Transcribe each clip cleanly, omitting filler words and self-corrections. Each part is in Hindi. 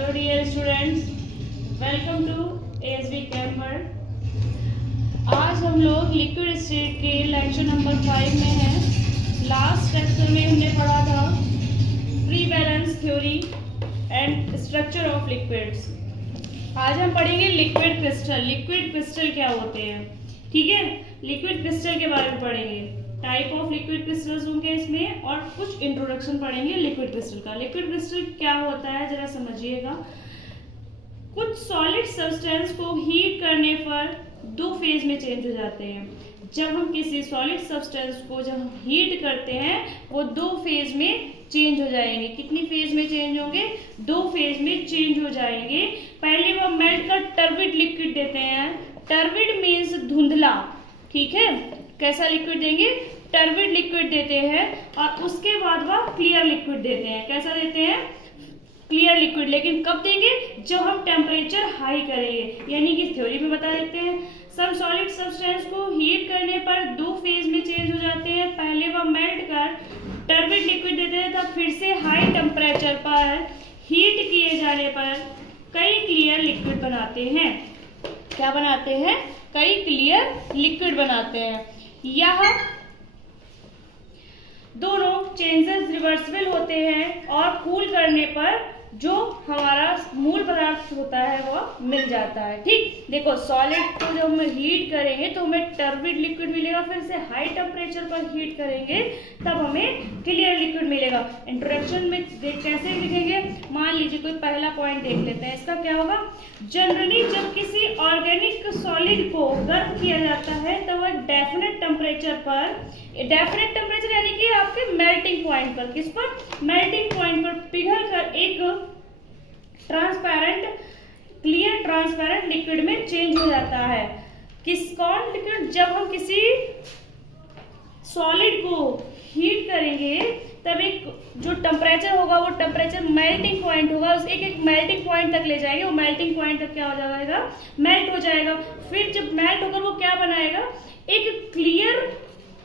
Hello dear students, welcome to ASB camper. आज हम लोग लिक्विड स्टेट के लेक्चर नंबर 5 में हैं। लास्ट लेक्चर में हमने पढ़ा था free balance theory and structure of liquids. आज हम पढ़ेंगे लिक्विड क्रिस्टल। लिक्विड क्रिस्टल क्या होते हैं, ठीक है। लिक्विड क्रिस्टल के बारे में पढ़ेंगे, टाइप ऑफ लिक्विड क्रिस्टल्स होंगे इसमें, और कुछ इंट्रोडक्शन पढ़ेंगे लिक्विड क्रिस्टल का। लिक्विड क्रिस्टल क्या होता है जरा समझिएगा। कुछ सॉलिड सब्सटेंस को हीट करने पर दो फेज में चेंज हो जाते हैं। जब हम किसी सॉलिड सब्सटेंस को जब हीट करते हैं वो दो फेज में चेंज हो जाएंगे। कितनी फेज में चेंज होंगे? दो फेज में चेंज हो जाएंगे। पहले वो मेल्ट कर टर्बिड लिक्विड देते हैं। टर्बिड मीन्स धुंधला, ठीक है। कैसा लिक्विड देंगे? टर्बिड लिक्विड देते हैं। और उसके बाद वह क्लियर लिक्विड देते हैं। कैसा देते हैं? Clear liquid. लेकिन कब देंगे? जब हम टेम्परेचर हाई करेंगे। यानी कि थ्योरी में बता देते हैं, सब सॉलिड सब्सटेंस को हीट करने पर दो फेज में चेंज हो जाते हैं। पहले वह मेल्ट कर टर्बिड लिक्विड देते हैं, तब फिर से हाई टेम्परेचर पर हीट किए जाने पर कई क्लियर लिक्विड बनाते हैं। क्या बनाते हैं? कई क्लियर लिक्विड बनाते हैं। यह दोनों चेंजेस रिवर्सिबल होते हैं और कूल करने पर जो हमारा मूल पदार्थ होता है वह मिल जाता है, ठीक। देखो, सॉलिड को जब हम हीट करेंगे तो हमें टर्बिड लिक्विड मिलेगा, फिर से हाई टेम्परेचर पर हीट करेंगे तब हमें क्लियर लिक्विड मिलेगा। इंट्रोडक्शन में कैसे लिखेंगे? मान लीजिए कोई पहला पॉइंट देख लेते हैं। इसका क्या होगा? जनरली जब किसी ऑर्गेनिक सॉलिड को गर्म किया जाता है तो वह डेफिनेट टेम्परेचर पर, डेफिनेट टेम्परेचर यानी कि आपके मेल्टिंग पॉइंट पर, किस पर? मेल्टिंग पॉइंट पर पिघल कर एक ट्रांसपेरेंट, क्लियर ट्रांसपेरेंट लिक्विड में चेंज हो जाता है। कौन लिक्विड? जब हम किसी सॉलिड को हीट करेंगे तब एक जो टेम्परेचर होगा वो टेम्परेचर मेल्टिंग पॉइंट होगा, उस एक मेल्टिंग पॉइंट तक ले जाएंगे। वो मेल्टिंग पॉइंट तक क्या हो जाएगा? मेल्ट हो जाएगा। फिर जब मेल्ट होकर वो क्या बनाएगा? एक क्लियर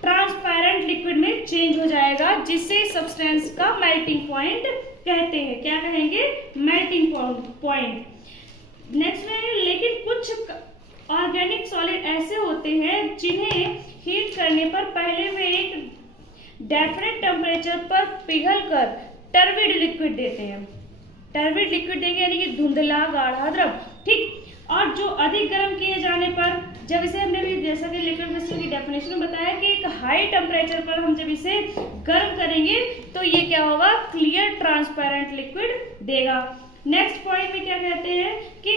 ट्रांसपेरेंट लिक्विड में चेंज हो जाएगा, जिसे सब्सटेंस का मेल्टिंग पॉइंट कहते हैं। क्या कहेंगे? Melting point. नेक्स्ट में, लेकिन कुछ ऑर्गेनिक सॉलिड ऐसे होते हैं जिन्हें हीट करने पर पहले वे एक डेफिनेट टेम्परेचर पर पिघल कर टर्बिड लिक्विड देते हैं। टर्बिड लिक्विड देंगे यानी कि धुंधला गाढ़ा द्रव, ठीक। और जो अधिक गर्म किए जाने पर, जब इसे हमने भी जैसा कि लिक्विड क्रिस्टल की डेफिनेशन में बताया कि एक हाई टेम्परेचर पर हम जब इसे गर्म करेंगे तो ये क्या होगा? क्लियर ट्रांसपेरेंट लिक्विड देगा। नेक्स्ट पॉइंट में क्या कहते हैं कि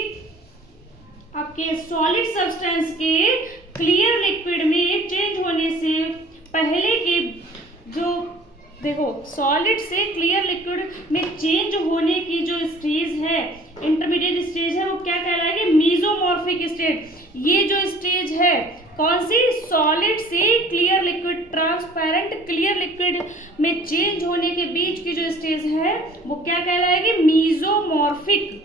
आपके सॉलिड सब्सटेंस के क्लियर लिक्विड में चेंज होने से पहले के जो, देखो, सॉलिड से क्लियर लिक्विड में चेंज होने की जो स्टेज है, इंटरमीडिएट स्टेज है, वो क्या कहलाएगी? मीजोमॉर्फिक स्टेट। ये जो स्टेज है कौन सी? सॉलिड से clear liquid, transparent clear liquid में चेंज होने के बीच की जो स्टेज है वो क्या कहलाएगी? मीजोमॉर्फिक।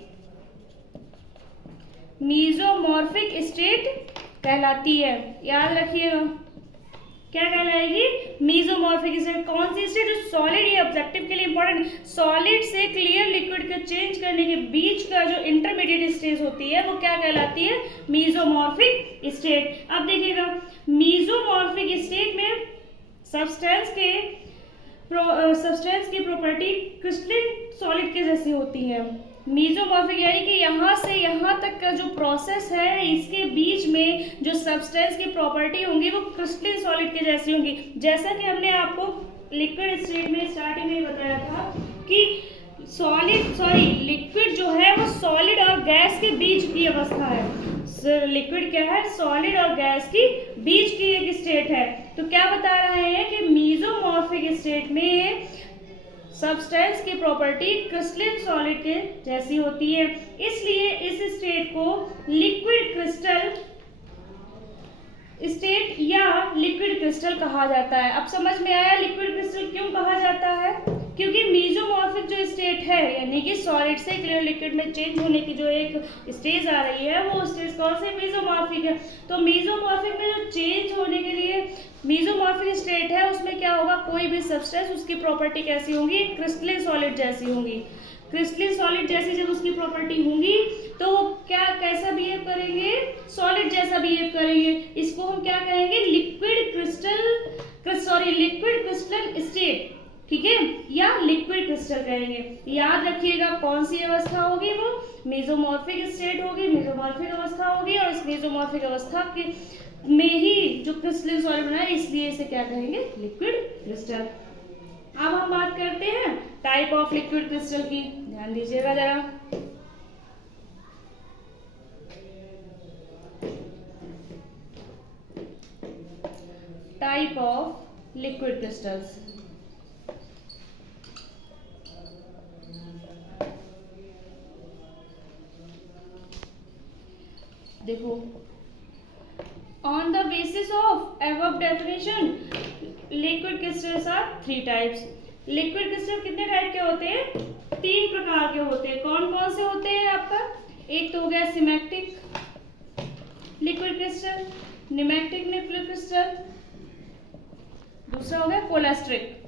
मीजोमॉर्फिक स्टेट कहलाती है। याद रखिएगा, क्या कहलाएगी? मीजोमॉर्फिक स्टेट। कौन सी स्टेट? जो सॉलिड, ये ऑब्जेक्टिव के लिए इंपॉर्टेंट, सॉलिड से क्लियर लिक्विड को चेंज करने के बीच का जो इंटरमीडिएट स्टेज होती है वो क्या कहलाती है? मीजोमॉर्फिक स्टेट। अब देखिएगा, मीजोमॉर्फिक स्टेट में सब्सटेंस की प्रॉपर्टी क्रिस्टलिन सॉलिड के जैसी होती है। मीजोमॉर्फिक यानी कि यहाँ से यहाँ तक का जो प्रोसेस है, इसके बीच में जो सब्सटेंस की प्रॉपर्टी होंगी वो क्रिस्टलिन सॉलिड के जैसी होंगी। जैसा कि हमने आपको लिक्विड स्टेट में स्टार्टिंग में बताया था कि लिक्विड जो है वो सॉलिड और गैस के बीच की अवस्था है। लिक्विड क्या है? सॉलिड और गैस की बीच की एक स्टेट है। तो क्या बता रहे हैं कि मीजोमॉर्फिक स्टेट में सब्सटेंस की प्रॉपर्टी क्रिस्टलिन सॉलिड के जैसी होती है, इसलिए इस स्टेट को लिक्विड क्रिस्टल स्टेट या लिक्विड क्रिस्टल कहा जाता है। अब समझ में आया लिक्विड क्रिस्टल क्यों कहा जाता है? क्योंकि मीजोमॉर्फिक जो स्टेट है, यानी कि सॉलिड से क्लियर लिक्विड में चेंज होने की जो एक स्टेज आ रही है वो स्टेज कौन से? मीजोमॉर्फिक है। तो मीजोमॉर्फिक में जो चेंज होने के लिए मीजोमॉर्फिक स्टेट है उसमें क्या होगा? कोई भी सब्सटेंस, उसकी प्रॉपर्टी कैसी होंगी? क्रिस्टलिन सॉलिड जैसी होंगी। क्रिस्टलिन सॉलिड जैसी जब उसकी प्रॉपर्टी होंगी तो वो क्या कैसा बिहेव करेंगे, सॉलिड जैसा बिहेव करेंगे। इसको हम क्या कहेंगे, लिक्विड क्रिस्टल स्टेट, ठीक है, या लिक्विड क्रिस्टल कहेंगे। याद रखिएगा कौन सी अवस्था होगी, वो मेसोमॉर्फिक स्टेट होगी, मेसोमॉर्फिक अवस्था होगी, और इस मेसोमॉर्फिक अवस्था के में ही जो क्रिस्टलिन सॉलिड बना है, इसलिए इसे क्या कहेंगे, लिक्विड क्रिस्टल। अब हम बात करते हैं टाइप ऑफ लिक्विड क्रिस्टल की, ध्यान दीजिएगा जरा। टाइप ऑफ लिक्विड क्रिस्टल्स, देखो, on the basis of above definition liquid crystals are 3 types. Liquid crystal कितने टाइप के होते हैं, 3 प्रकार के होते हैं। कौन कौन से होते हैं आपका, एक तो हो गया symmetric liquid crystal, pneumatic liquid crystal, दूसरा हो गया कोलेस्ट्रिक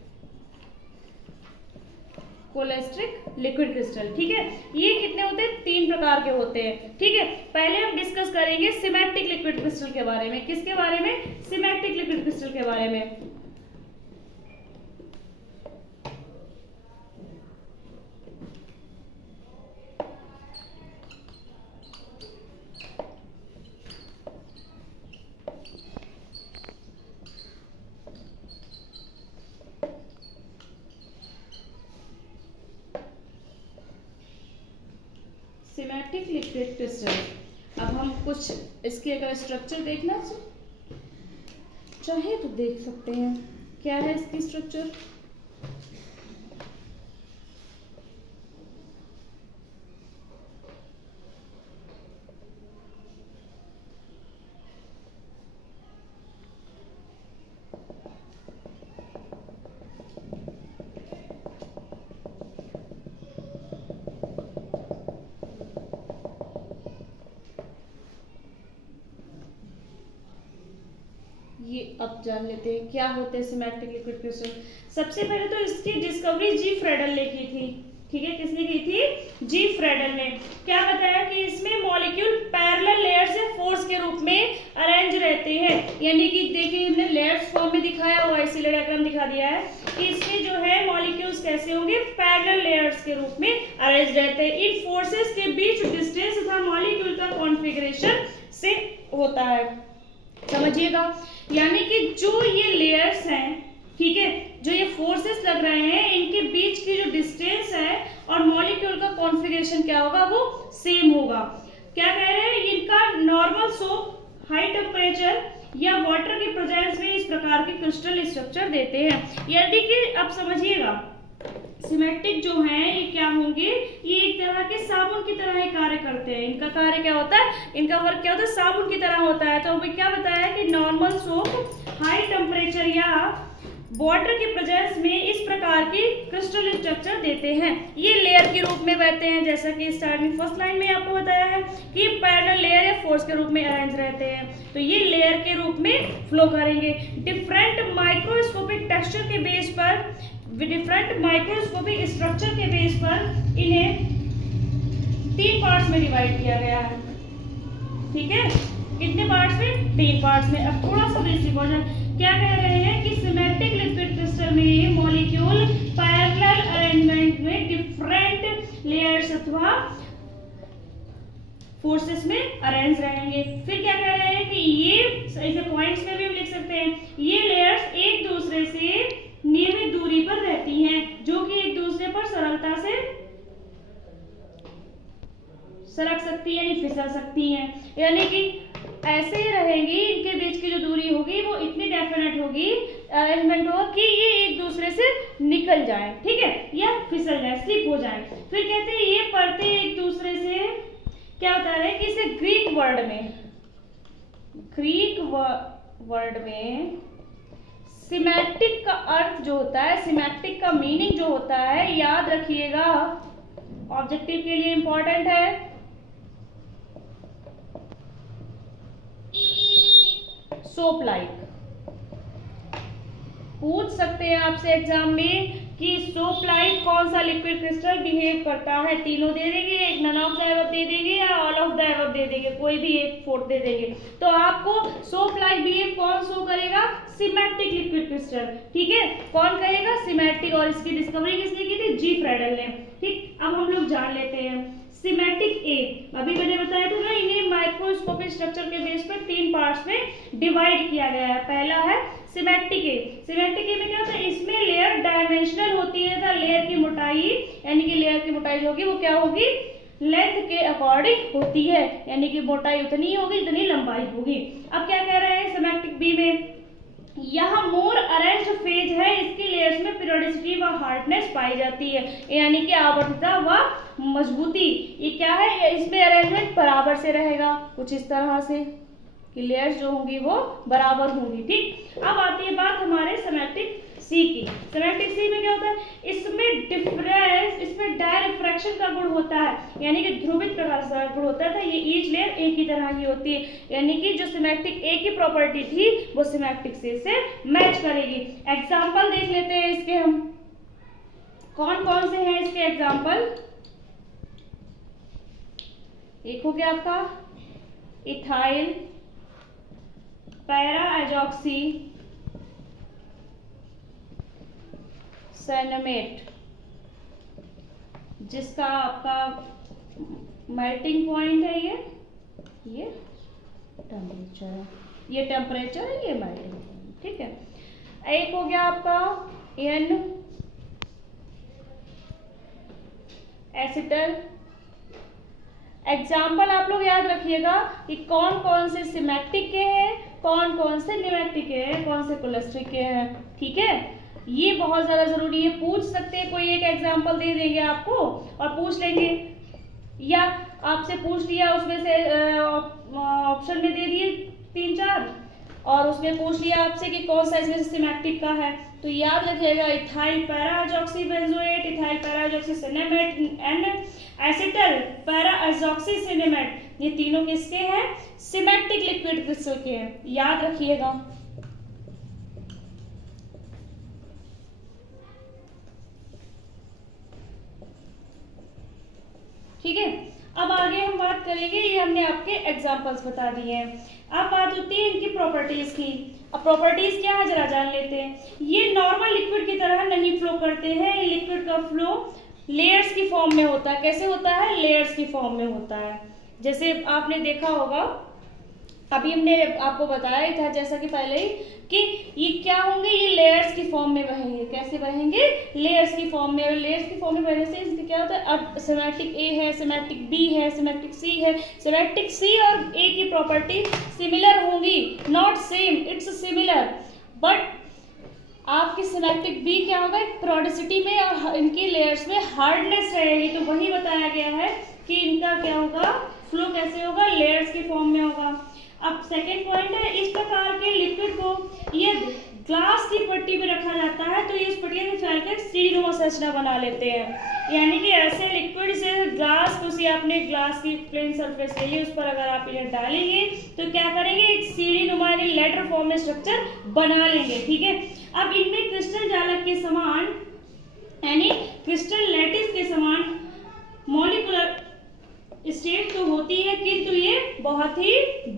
लिक्विड क्रिस्टल, ठीक है। ये कितने होते हैं, 3 प्रकार के होते हैं, ठीक है। पहले हम डिस्कस करेंगे सिमेट्रिक लिक्विड क्रिस्टल के बारे में। किसके बारे में, सिमेट्रिक लिक्विड क्रिस्टल के बारे में। सिमेट्रिक लिक्विड क्रिस्टल, अब हम कुछ इसके अगर स्ट्रक्चर देखना चाहे तो देख सकते हैं। क्या है इसकी स्ट्रक्चर, ये अब जान लेते हैं क्या होते हैं सिमेट्रिक लिक्विड क्रिस्टल। सबसे पहले तो इसकी डिस्कवरी जी फ्रेडल ने की थी, ठीक है। किसने की थी, जी फ्रेडल ने। क्या बताया कि इसमें मॉलिक्यूल पैरेलल लेयर से फोर्स के रूप में अरेंज रहते हैं, यानी कि देखिए हमने लेयर्स फॉर्म में दिखाया हुआ है, इसीलिए डायग्राम दिखा दिया है कि इसमें जो है मॉलिक्यूल्स कैसे होंगे, पैरेलल लेयर्स के रूप में अरेंज रहते हैं। इन फोर्सेस के बीच डिस्टेंस तथा मॉलिक्यूल का कॉन्फ़िगरेशन से होता है, समझिएगा। यानी कि जो ये लेयर्स हैं, ठीक है, जो ये फोर्सेस लग रहे हैं, इनके बीच की जो डिस्टेंस है और मॉलिक्यूल का कॉन्फ़िगरेशन क्या होगा, वो सेम होगा। क्या कह रहे हैं, इनका नॉर्मल सोप हाई टेम्परेचर या वाटर के प्रेजेंस में इस प्रकार के क्रिस्टल स्ट्रक्चर देते हैं। यानी कि अब समझिएगा सिमेट्रिक जो है ये क्या होंगे, ये एक तरह के साबुन की तरह ही कार्य करते हैं। इनका कार्य क्या होता है, इनका वर्क क्या होता है, साबुन की तरह होता है। तो अभी क्या बताया कि नॉर्मल सोप हाई टेम्परेचर या वाटर के प्रेजेंस में इस प्रकार की क्रिस्टल स्ट्रक्चर देते हैं। ये लेयर के रूप में बहते हैं, जैसा कि स्टार्टिंग फर्स्ट लाइन में आपको बताया है कि पैरेलल लेयर या फोर्स के रूप में अरेंज रहते हैं, तो ये लेयर के रूप में फ्लो करेंगे। डिफरेंट माइक्रोस्कोपिक टेक्सचर के बेस पर, डिफरेंट माइक्रोस्कोपिक स्ट्रक्चर के बेस पर इन्हें 3 पार्ट्स में डिवाइड किया गया है, ठीक है। कितने पार्ट्स में, 3 पार्ट्स में। अब थोड़ा सा बेसिक हो जाए, क्या कह रहे हैं कि सिमेट्रिक लिक्विड क्रिस्टल में मॉलिक्यूल पैरेलल अरेंजमेंट में डिफरेंट लेयर्स अथवा फोर्सेस में अरेंज रहेंगे। फिर क्या कह रहे हैं कि ये ऐसे पॉइंट्स में भी हम लिख सकते हैं, ये लेयर्स एक दूसरे से नियमित दूरी पर रहती हैं, जो कि एक दूसरे पर सरलता से सरक सकती है, यानी फिसल सकती हैं। यानी कि ऐसे ही रहेंगी, इनके बीच की जो दूरी होगी वो इतनी डेफिनेट होगी, अरेंजमेंट होगा कि ये एक दूसरे से निकल जाए, ठीक है, या फिसल जाए, स्लिप हो जाए। फिर कहते हैं ये परतें एक दूसरे से क्या बता रहे हैं कि इसे ग्रीक वर्ड में सिमेट्रिक का अर्थ जो होता है, सिमेट्रिक का मीनिंग जो होता है, याद रखिएगा, ऑब्जेक्टिव के लिए इंपॉर्टेंट है। सोप लाइक पूछ सकते हैं आपसे एग्जाम में कि सोप्लाइट कौन सा लिक्विड क्रिस्टल बिहेव करता है। तीनों दे देंगे, एक नन ऑफ द एबव दे देंगे या ऑल ऑफ द एबव दे देंगे, कोई भी एक फोर्थ दे देंगे। तो आपको सोप्लाइट बिहेव कौन शो करेगा? Symmetric liquid crystal. ठीक है, कौन करेगा? सिमेट्रिक। और इसकी डिस्कवरी किसने की थी? जी फ्रेडल ने। ठीक, अब हम लोग जान लेते हैं सिमेट्रिक ए। अभी मैंने बताया था ना, इन्हें माइक्रोस्कोपिक स्ट्रक्चर के बेस पर 3 पार्ट्स में डिवाइड किया गया है। पहला है सिमेट्रिक ए। सिमेट्रिक ए में क्या होता है? इसमें लेयर डायमेंशनल होती है, तो लेयर की मोटाई यानी कि लेयर की मोटाई जो होगी वो क्या होगी? लेंथ के अकॉर्डिंग होती है, यानी कि मोटाई उतनी होगी जितनी लंबाई होगी। अब क्या कह रहे हैं सिमेट्रिक बी में? यह मोर अरेंज्ड फेज है, इसकी लेयर्स में पीरियोडिसिटी व हार्डनेस पाई जाती है, यानी कि आवर्तता व मजबूती। ये क्या है? इसमें अरेंजमेंट बराबर से रहेगा, कुछ इस तरह से कि लेयर्स जो होंगी वो बराबर होंगी। ठीक, अब आती है बात हमारे सिमेट्रिक सी की। सिमेट्रिक सी में क्या होता है? इसमें डिफरेंस, इसमें डायरिफ्रैक्शन का गुण होता है, यानी कि ध्रुवित प्रकाश का गुण होता है। ये ईच लेयर एक ही तरह की होती है, यानी कि जो सिमेट्रिक ए की प्रॉपर्टी थी वो सिमेट्रिक सी से मैच करेगी। एग्जाम्पल देख लेते हैं इसके हम, कौन कौन से हैं इसके एग्जाम्पल। एक हो गया आपका इथाइल पैरा एजॉक्सी सैनमेट, जिसका आपका मेल्टिंग पॉइंट है ये टेम्परेचर है, ये टेम्परेचर है, ये मेल्टिंग पॉइंट। ठीक है, एक हो गया आपका एन एसिटल। एग्जाम्पल आप लोग याद रखिएगा कि कौन कौन से सिमेट्रिक के हैं, कौन कौन से निमेट्रिक के हैं, कौन से कोलेस्ट्रिक के हैं। ठीक है, ये बहुत ज्यादा जरूरी है। पूछ सकते हैं, कोई एक एग्जाम्पल दे देंगे आपको और पूछ लेंगे, या आपसे पूछ लिया उसमें से ऑप्शन में दे दिए 3-4 और उसमें पूछ लिया आपसे कि कौन सा इसमें से सिमेट्रिक का है। तो याद रखिएगा ethyl para azoxy benzoate, ethyl para azoxy cinnamate, N acetyl para azoxy cinnamate, ये तीनों किसके हैं? सिमेट्रिक लिक्विड क्रिस्टल के हैं, याद रखिएगा। ठीक है, अब आगे हम बात करेंगे, ये हमने आपके एग्जांपल्स बता दिए हैं। अब बात होती है इनकी प्रॉपर्टीज की। अब प्रॉपर्टीज क्या है जरा जान लेते हैं। ये नॉर्मल लिक्विड की तरह नहीं फ्लो करते हैं, ये लिक्विड का फ्लो लेयर्स की फॉर्म में होता है। कैसे होता है? लेयर्स की फॉर्म में होता है। जैसे आपने देखा होगा, अभी हमने आपको बताया ही था जैसा कि पहले ही, कि ये क्या होंगे? ये लेयर्स की फॉर्म में बहेंगे। कैसे बहेंगे? लेयर्स की फॉर्म में। लेयर्स की फॉर्म में बहने से इसका क्या होता है? अब सिमेट्रिक ए है, सिमेट्रिक बी है, सिमेट्रिक सी है। सिमेट्रिक सी और ए की प्रॉपर्टी सिमिलर होंगी, not same, it's similar, but आपकी सिमेट्रिक बी क्या होगा? पीरियोडिसिटी में और इनकी लेयर्स में हार्डनेस रहेगी। तो वही बताया गया है कि इनका क्या होगा? फ्लो कैसे होगा? लेयर्स की फॉर्म में होगा। अब सेकेंड पॉइंट है, इस प्रकार के लिक्विड को ये ग्लास की पट्टी में रखा जाता है, तो ये उस पट्टी में फैलकर सीढ़ीनुमा संरचना बना लेते हैं। यानी कि ऐसे लिक्विड से ग्लास को, सी आपने ग्लास की प्लेन सरफेस ली, उस पर अगर आप इन्हें डालेंगे तो क्या करेंगे? एक सीढ़ीनुमा यानी लेटर फॉर्म में स्ट्रक्चर बना लेंगे। ठीक है, अब इनमें क्रिस्टल जालक के समान यानी क्रिस्टल लैटिस के समान मॉलिक्यूलर स्टेट तो होती है, किंतु ये बहुत ही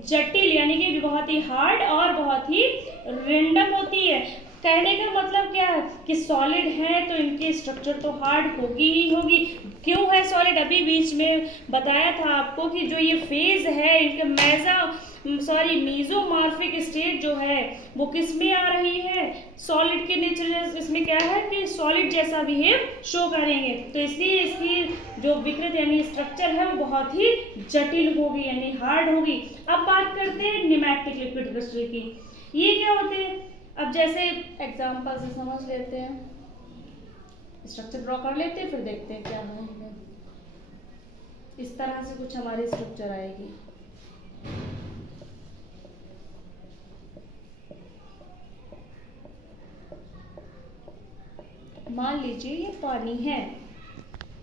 जटिल यानी कि बहुत ही हार्ड और बहुत ही रैंडम होती है। कहने का मतलब क्या है कि सॉलिड है तो इनकी स्ट्रक्चर तो हार्ड होगी ही होगी। क्यों है सॉलिड? अभी बीच में बताया था आपको कि जो ये फेज है इनका मीजोमॉर्फिक स्टेट जो है वो किस में आ रही है? सॉलिड के नेचर इसमें क्या है कि सॉलिड जैसा बिहेव शो करेंगे, तो इसलिए इसकी जो विकृत यानी स्ट्रक्चर है वो बहुत ही जटिल होगी यानी हार्ड होगी। अब बात करते हैं निमेटिक लिक्विड क्रिस्टल की। ये क्या होते हैं? अब जैसे एग्जांपल से समझ लेते हैं, स्ट्रक्चर ड्रॉ कर लेते हैं, फिर देखते हैं क्या है। इस तरह से कुछ हमारी स्ट्रक्चर आएगी। मान लीजिए ये पानी है,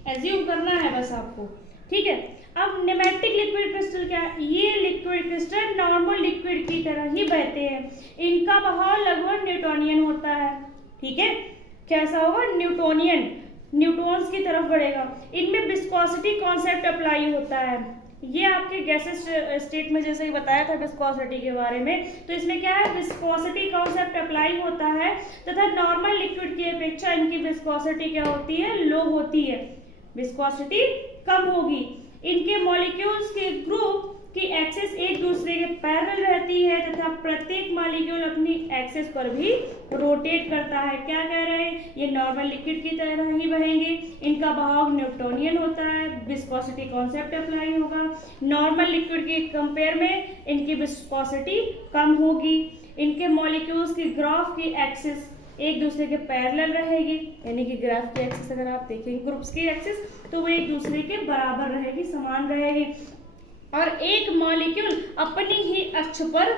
एज्यूम करना है बस आपको। ठीक है, अब निमेटिक लिक्विड क्रिस्टल क्या है? ये लिक्विड क्रिस्टल नॉर्मल लिक्विड की तरह ही बहते हैं, इनका बहाव लगभग न्यूटोनियन होता है। ठीक है, कैसा होगा, न्यूटोनियन, न्यूटॉन्स की तरफ बढ़ेगा। इनमें विस्कोसिटी कॉन्सेप्ट अप्लाई होता है। ये आपके गैसेस स्टेट में जैसे ही बताया था विस्कोसिटी के बारे में, तो इसमें क्या है, विस्कोसिटी कॉन्सेप्ट अप्लाई होता है तथा नॉर्मल लिक्विड की अपेक्षा इनकी विस्कोसिटी क्या होती है, लो होती है, विस्कोसिटी कम होगी। इनके मॉलिक्यूल्स के ग्रुप की एक्सिस एक दूसरे के पैरेलल रहती है तथा प्रत्येक मॉलिक्यूल अपनी एक्सिस पर भी रोटेट करता है। क्या कह रहे हैं, ये नॉर्मल लिक्विड की तरह ही बहेंगे, इनका बहाव न्यूटोनियन होता है, विस्कोसिटी कॉन्सेप्ट अप्लाई होगा। नॉर्मल लिक्विड के कंपेयर में इनकी विस्कोसिटी कम होगी। इनके मॉलिक्यूल्स की ग्राफ की एक्सिस एक दूसरे के पैरेलल रहेगी, यानी कि ग्राफ की एक्सिस अगर आप देखेंगे ग्रुप्स की एक्सिस तो वो एक दूसरे के बराबर रहेगी, समान रहेगी, और एक मॉलिक्यूल अपनी ही अक्ष पर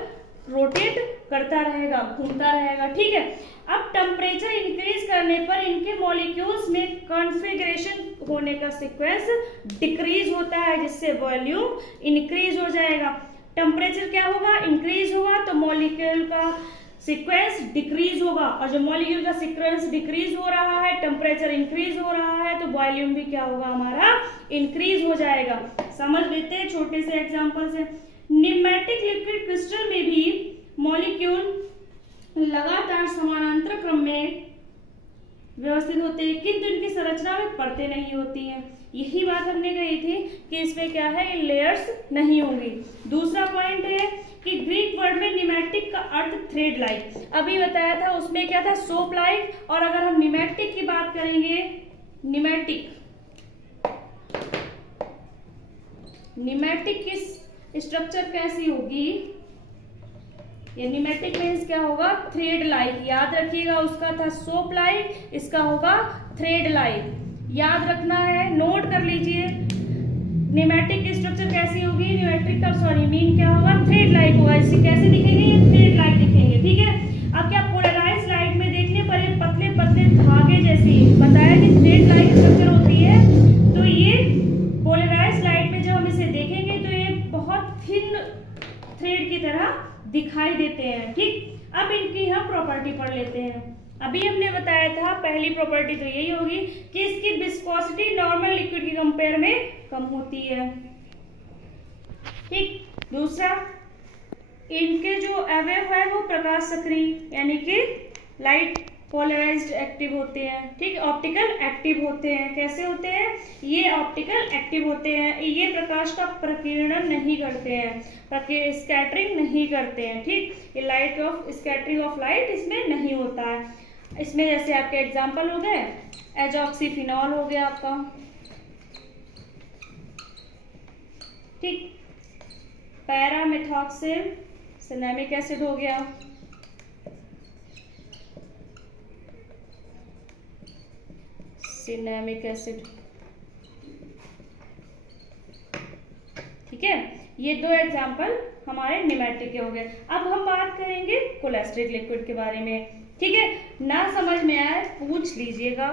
रोटेट करता रहेगा, घूमता रहेगा। ठीक है, अब टेम्परेचर इंक्रीज करने पर इनके मॉलिक्यूल्स में कॉन्फ़िगरेशन होने का सीक्वेंस डिक्रीज होता है, जिससे वॉल्यूम इंक्रीज हो जाएगा। टेम्परेचर क्या होगा, इंक्रीज होगा तो मॉलिक्यूल का सीक्वेंस डिक्रीज होगा, और जो मॉलिक्यूल का सीक्वेंस डिक्रीज हो रहा है, टेम्परेचर इंक्रीज हो रहा है, तो वॉल्यूम भी क्या होगा, हमारा इंक्रीज हो जाएगा। समझ लेते हैं छोटे से एग्जांपल से। न्यूमेटिक लिक्विड क्रिस्टल में भी मॉलिक्यूल लगातार समानांतर क्रम में व्यवस्थित होते हैं, किंतु इनकी संरचना में परतें नहीं होती हैं। यही बात हमने कही थी कि इसमें क्या है, लेयर्स नहीं होंगी। दूसरा पॉइंट है कि ग्रीक वर्ड में न्यूमेटिक का अर्थ थ्रेड लाइक, अभी बताया था, उसमें क्या था, सोप लाइक। और अगर हम न्यूमेटिक की बात करेंगे, न्यूमेटिक की स्ट्रक्चर कैसी होगी, ये न्यूमेटिक मीन्स क्या होगा, थ्रेड लाइक। याद रखिएगा, उसका था सोप लाइक, इसका होगा थ्रेड लाइक। याद रखना है, नोट कर लीजिए। न्यूमेटिक की स्ट्रक्चर कैसी होगी, न्यूमेटिक का मीन क्या होगा, थ्रेड लाइक होगा। इसे कैसे दिखेंगे, ये थ्रेड लाइक दिखेंगे। ठीक है, अब क्या पोलराइज्ड लाइट में देखने पर ये पतले पतले धागे जैसी, बताया कि थ्रेड लाइक स्ट्रक्चर होती है, तो ये पोलराइज्ड लाइट में जब हम इसे देखेंगे तो ये बहुत थिन थ्रेड की तरह दिखाई देते हैं। ठीक, अब इनकी हम प्रॉपर्टी पढ़ लेते हैं। अभी हमने बताया था पहली प्रॉपर्टी तो यही होगी कि इसकी विस्कोसिटी नॉर्मल लिक्विड की कंपेयर में कम होती है। ठीक, दूसरा, इनके जो अवयव है वो प्रकाश सक्रिय यानी कि लाइट पोलराइज्ड एक्टिव होते हैं। ठीक, ऑप्टिकल एक्टिव होते हैं। कैसे होते हैं, ये ऑप्टिकल एक्टिव होते हैं, ये प्रकाश का प्रकीर्णन नहीं करते हैं, स्कैटरिंग नहीं करते हैं। ठीक, ये light of scattering of light इसमें नहीं होता है। इसमें जैसे आपके एग्जांपल हो गए, एजॉक्सीफिनॉल हो गया आपका, ठीक, पैरामेथॉक्सिल सिनेमिक एसिड हो गया, सिनेमिक एसिड। ठीक है, ये दो एग्जांपल हमारे न्यूमेटिक के हो गए। अब हम बात करेंगे कोलेस्ट्रिक लिक्विड के बारे में। ठीक है, ना समझ में आए पूछ लीजिएगा,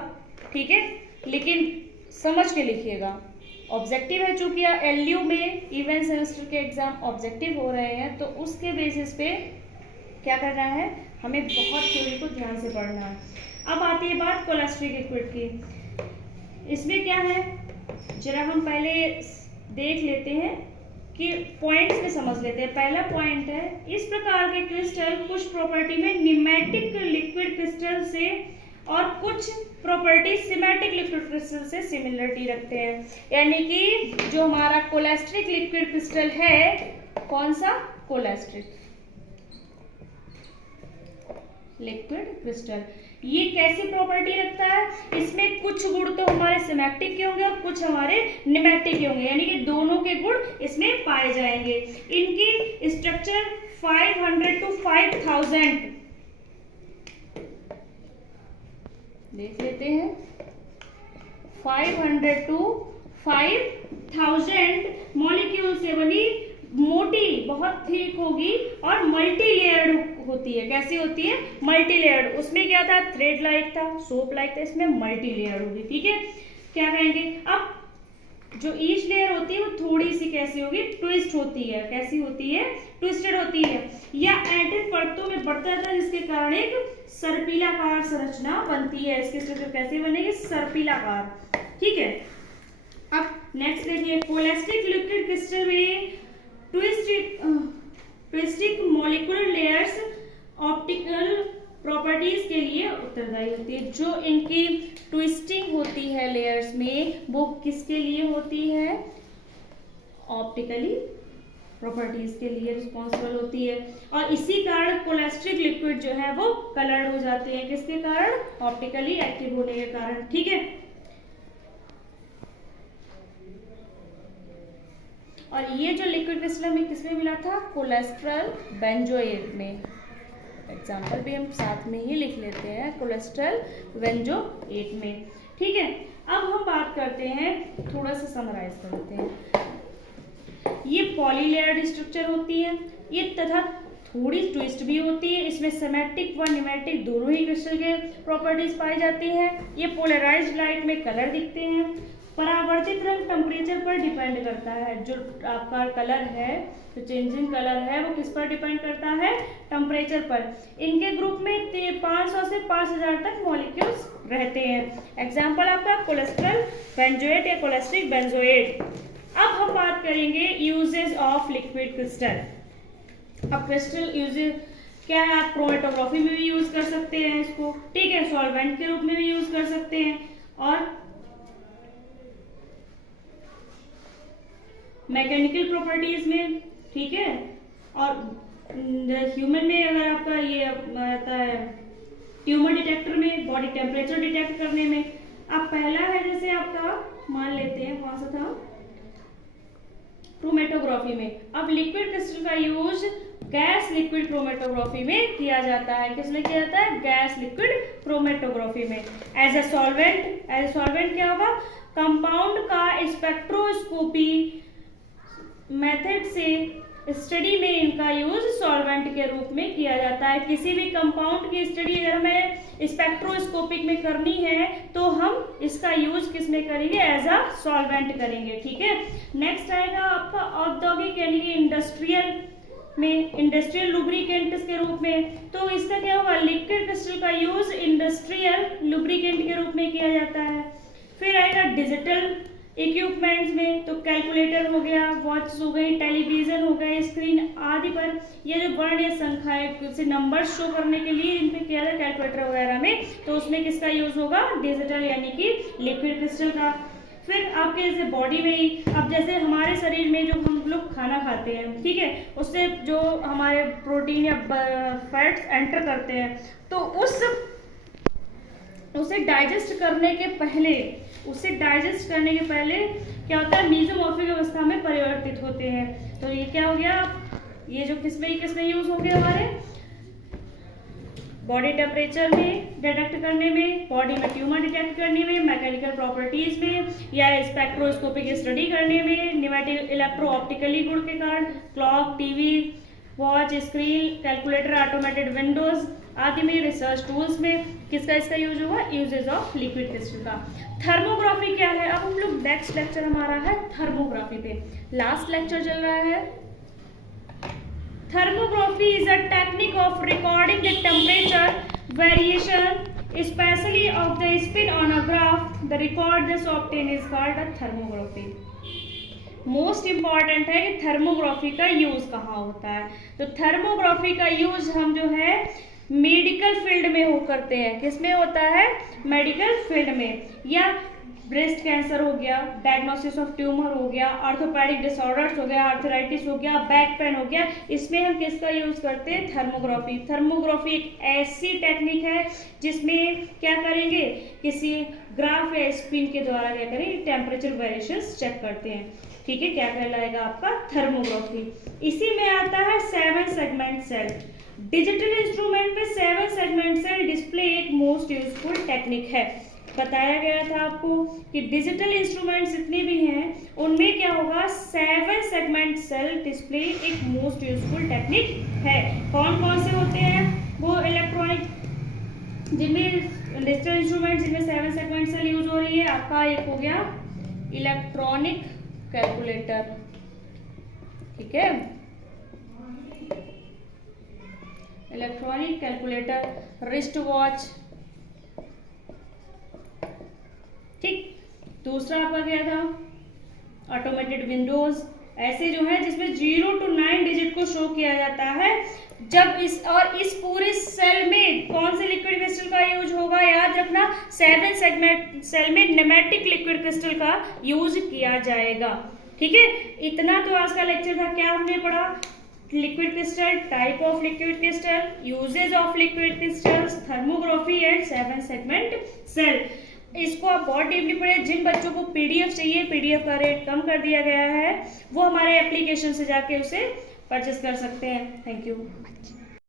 ठीक है, लेकिन समझ के लिखिएगा। ऑब्जेक्टिव है, चूंकि एलयू में इवेंट सेमेस्टर के एग्जाम ऑब्जेक्टिव हो रहे हैं, तो उसके बेसिस पे क्या करना है, हमें बहुत थ्योरी को ध्यान से पढ़ना है। अब आती है बात कोलेस्ट्रिक लिक्विड की। इसमें क्या है, जरा हम पहले देख लेते हैं कि पॉइंट्स में समझ लेते हैं। पहला पॉइंट है, इस प्रकार के क्रिस्टल कुछ प्रॉपर्टी में न्यूमेटिक लिक्विड क्रिस्टल से और कुछ प्रॉपर्टी सिमेटिक लिक्विड क्रिस्टल से सिमिलरिटी रखते हैं। यानी कि जो हमारा कोलेस्ट्रिक लिक्विड क्रिस्टल है, कौन सा, कोलेस्ट्रिक लिक्विड क्रिस्टल, ये कैसी प्रॉपर्टी रखता है, इसमें कुछ गुण तो हमारे सिमेटिक के होंगे और कुछ हमारे न्यूमेटिक के होंगे, यानी कि दोनों के गुण इसमें पाए जाएंगे। इनकी स्ट्रक्चर 500 to 5000 देख लेते हैं। 500 to 5000 मॉलिक्यूल से बनी, मोटी, बहुत थिक होगी और मल्टी लेयर्ड होती है। कैसी होती है, मल्टी लेयर्ड। उसमें क्या था, थ्रेड लाइक था, सोप लाइक था, इसमें मल्टी लेयर्ड होगी। ठीक है, क्या कहेंगे, अब जो ईच लेयर होती है वो थोड़ी सी कैसी होगी, ट्विस्ट होती है। कैसी होती है, ट्विस्टेड होती है, या एंटिन परतों में बढ़ता जाता है, जिसके कारण एक सर्पिलाकार संरचना बनती है। इसकी स्ट्रक्चर कैसे बनेगी, सर्पिलाकार। ठीक है, अब नेक्स्ट देखिए, कोलेस्टिक लिक्विड क्रिस्टल में ट्विस्टिक मॉलिक्यूलर लेयर्स ऑप्टिकल प्रॉपर्टीज के लिए उत्तरदायी होती है। जो इनकी ट्विस्टिंग होती है लेयर्स में, वो किसके लिए होती है, ऑप्टिकली प्रॉपर्टीज के लिए रिस्पॉन्सिबल होती है। और इसी कारण कोलेस्ट्रिक लिक्विड जो है वो कलर्ड हो जाते हैं। किसके कारण, ऑप्टिकली एक्टिव होने के कारण। ठीक है, और ये जो लिक्विड क्रिस्टल हमें किसमें मिला था, कोलेस्ट्रल बेंजोएट में। एग्जाम्पल भी हम साथ में ही लिख लेते हैं, कोलेस्ट्रल बेंजोएट में। ठीक है, अब हम बात करते हैं, थोड़ा सा समराइज करते हैं। ये पॉलीलेयर्ड स्ट्रक्चर होती है ये, तथा थोड़ी ट्विस्ट भी होती है। इसमें सिमेट्रिक व न्यूमेटिक दोनों ही क्रिस्टल के प्रॉपर्टीज पाई जाती है। ये पोलराइज्ड लाइट में कलर दिखते हैं। परावर्तित रंग टेम्परेचर पर डिपेंड करता है। जो आपका कलर है, जो चेंजिंग कलर है, वो किस पर डिपेंड करता है, टेम्परेचर पर। इनके ग्रुप में 500 से 5000 तक मॉलिक्यूल्स रहते हैं। एग्जाम्पल आपका कोलेस्ट्रल बेंजोएट या कोलेस्ट्रिक बेंजोएट। अब हम बात करेंगे यूजेस ऑफ लिक्विड क्रिस्टल। अब क्रिस्टल यूजेस क्या है, आप क्रोमेटोग्राफी में भी यूज कर सकते हैं इसको। ठीक है, सॉल्वेंट के रूप में भी यूज कर सकते हैं, और मैकेनिकल प्रॉपर्टीज में। ठीक है, और ह्यूमन में अगर आपका ये आता है ट्यूमर डिटेक्टर में, बॉडी टेम्परेचर डिटेक्ट करने में। अब पहला है जैसे आपका मान लेते हैं, कौन सा था, क्रोमेटोग्राफी में। अब लिक्विड क्रिस्टल का यूज गैस लिक्विड क्रोमेटोग्राफी में किया जाता है। किस में किया जाता है, गैस लिक्विड क्रोमेटोग्राफी में। एज ए सॉल्वेंट क्या होगा, कंपाउंड का स्पेक्ट्रोस्कोपी मेथड से स्टडी में इनका यूज सॉल्वेंट के रूप में किया जाता है। किसी भी कंपाउंड की स्टडी अगर हमें स्पेक्ट्रोस्कोपिक में करनी है तो हम इसका यूज किस में करेंगे, एज अ सॉल्वेंट करेंगे। ठीक है, नेक्स्ट आएगा आपका औद्योगिक यानी कि इंडस्ट्रियल लुब्रिकेंट्स के रूप में। तो इसका क्या होगा, लिक्विड क्रिस्टल का यूज इंडस्ट्रियल लुब्रिकेंट के रूप में किया जाता है। फिर आएगा डिजिटल इक्विपमेंट्स में, तो कैलकुलेटर हो गया, वॉच हो गई, टेलीविजन हो गए, स्क्रीन आदि पर ये जो वर्ण या संख्याएं से नंबर शो करने के लिए इन पे किया जाए कैलकुलेटर वगैरह में, तो उसमें किसका यूज होगा, डिजिटल यानी कि लिक्विड क्रिस्टल का। फिर आपके जैसे बॉडी में ही, अब जैसे हमारे शरीर में जो हम लोग खाना खाते हैं, ठीक है, उससे जो हमारे प्रोटीन या फैट्स एंटर करते हैं, तो उसे डाइजेस्ट करने के पहले क्या होता है, मीजोमॉर्फिक अवस्था में परिवर्तित होते हैं। तो ये क्या हो गया, ये जो किसमें यूज हो गया, हमारे बॉडी टेम्परेचर में डिटेक्ट करने में, बॉडी में ट्यूमर डिटेक्ट करने में, मैकेनिकल प्रॉपर्टीज में, या स्पेक्ट्रोस्कोपिक स्टडी करने में, न्यूमेटिक इलेक्ट्रो ऑप्टिकली गुण के कारण, clock, TV, watch, screen, calculator, automated Windows आदि में, रिसर्च टूल्स में किसका इसका यूज होगा, यूजेस ऑफ लिक्विड क्रिस्टल का। थर्मोग्राफी क्या है, अब हम लोग नेक्स्ट लेक्चर हमारा है थर्मोग्राफी पे, लास्ट लेक्चर चल रहा है। Thermography is a technique of recording the temperature variation, especially of the spin on a graph. The record thus obtained is called a thermography. Most important है कि थर्मोग्राफी का यूज कहाँ होता है। तो थर्मोग्राफी का यूज हम जो है मेडिकल फील्ड में हो करते हैं। किसमें होता है, मेडिकल फील्ड में, या ब्रेस्ट कैंसर हो गया, डायग्नोसिस ऑफ ट्यूमर हो गया, ऑर्थोपेडिक डिसऑर्डर्स हो गया, आर्थराइटिस हो गया, बैक पेन हो गया, इसमें हम किसका यूज करते हैं, थर्मोग्राफी। थर्मोग्राफी एक ऐसी टेक्निक है जिसमें क्या करेंगे, किसी ग्राफ या स्पिन के द्वारा क्या करेंगे, टेम्परेचर वेरिएशंस चेक करते हैं। ठीक है, क्या कहलाएगा आपका, थर्मोग्राफी। इसी में आता है 7 सेगमेंट सेल। डिजिटल इंस्ट्रूमेंट में 7 सेगमेंट सेल डिस्प्ले एक मोस्ट यूजफुल टेक्निक है। बताया गया था आपको कि डिजिटल इंस्ट्रूमेंट्स जितने भी हैं उनमें क्या होगा, 7 सेगमेंट सेल डिस्प्ले एक मोस्ट यूजफुल टेक्निक है। कौन कौन से होते हैं, वो इलेक्ट्रॉनिक जिनमें डिजिटल इंस्ट्रूमेंट जिनमें 7 सेगमेंट सेल यूज हो रही है, आपका एक हो गया इलेक्ट्रॉनिक कैलकुलेटर, ठीक है, इलेक्ट्रॉनिक कैलकुलेटर, रिस्ट वॉच, ठीक। दूसरा आपका क्या था, ऑटोमेटेड विंडोज, ऐसे जो है जिसमें 0 to 9 डिजिट को शो किया जाता है। जब इस पूरे सेल में कौन से लिक्विड क्रिस्टल का यूज होगा, याद रखना 7 सेगमेंट सेल में न्यूमेटिक लिक्विड क्रिस्टल का यूज किया जाएगा, ठीक है। इतना तो आज का लेक्चर था। क्या हमने पढ़ा, liquid crystal, type of liquid crystal, uses of liquid crystals, thermography and 7 segment cell. इसको आप बहुत डीपली पढ़े। जिन बच्चों को पीडीएफ चाहिए, पीडीएफ का रेट कम कर दिया गया है, वो हमारे एप्लीकेशन से जाके उसे परचेस कर सकते हैं। Thank you.